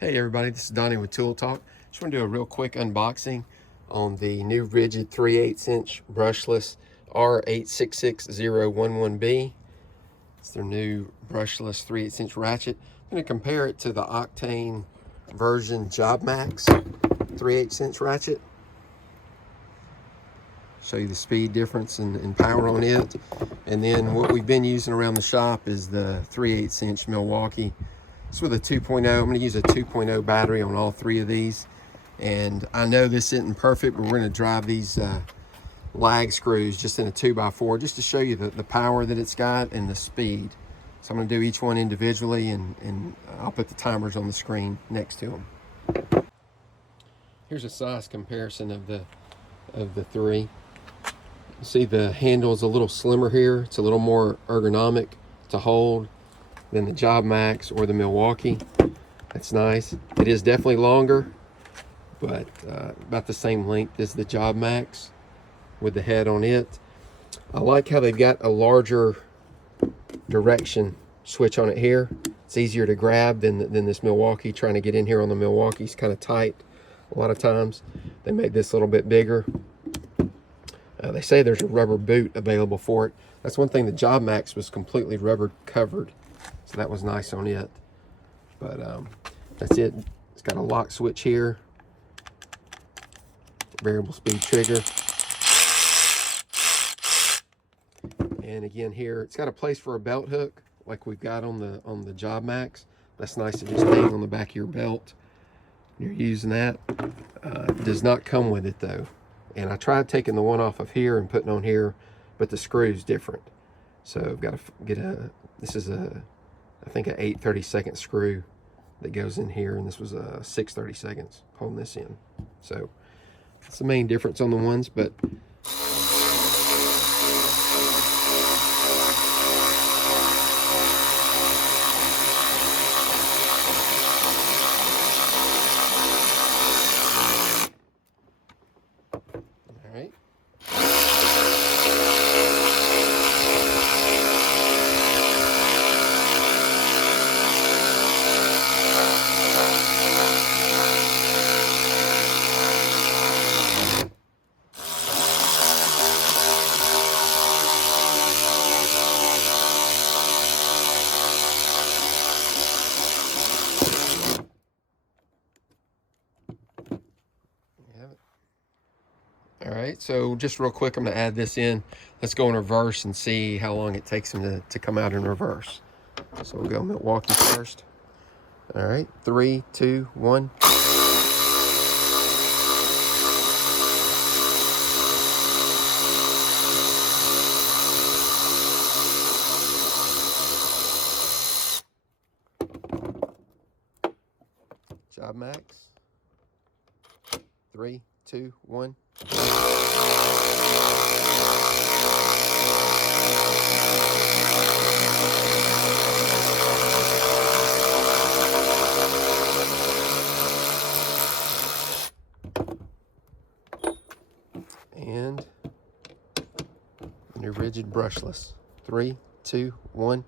Hey everybody, this is Donnie with Tool Talk. Just want to do a real quick unboxing on the new Ridgid 3/8" brushless R866011B. It's their new brushless 3/8" ratchet. I'm going to compare it to the Octane version jobmax 3/8" ratchet. Show you the speed difference and power on it. And then what we've been using around the shop is the 3/8" Milwaukee. It's with a 2.0. I'm going to use a 2.0 battery on all three of these. And I know this isn't perfect, but we're going to drive these lag screws just in a 2x4 just to show you the power that it's got and the speed. So I'm going to do each one individually, and I'll put the timers on the screen next to them. Here's a size comparison of the three. You see the handle is a little slimmer here. It's a little more ergonomic to hold than the jobmax or the Milwaukee. That's nice. It is definitely longer, but about the same length as the jobmax with the head on it. I like how they've got a larger direction switch on it here. It's easier to grab than this Milwaukee. Trying to get in here on the Milwaukee is kind of tight a lot of times. They made this a little bit bigger. They say there's a rubber boot available for it. That's one thing. The jobmax was completely rubber covered, so that was nice on it. But that's it. It's got a lock switch here, variable speed trigger, and again here it's got a place for a belt hook like we've got on the jobmax. That's nice to just hang on the back of your belt when you're using that. It does not come with it though, and I tried taking the one off of here and putting on here, but the screw's different. So I've got to get this is I think an 8/32 screw that goes in here, and this was a 6/32 holding this in. So that's the main difference on the ones. But all right. All right, so just real quick, I'm going to add this in. Let's go in reverse and see how long it takes them to come out in reverse. So we'll go Milwaukee first. All right, 3, 2, 1. Jobmax. 3, 2, 1. And the new Ridgid brushless. 3, 2, 1.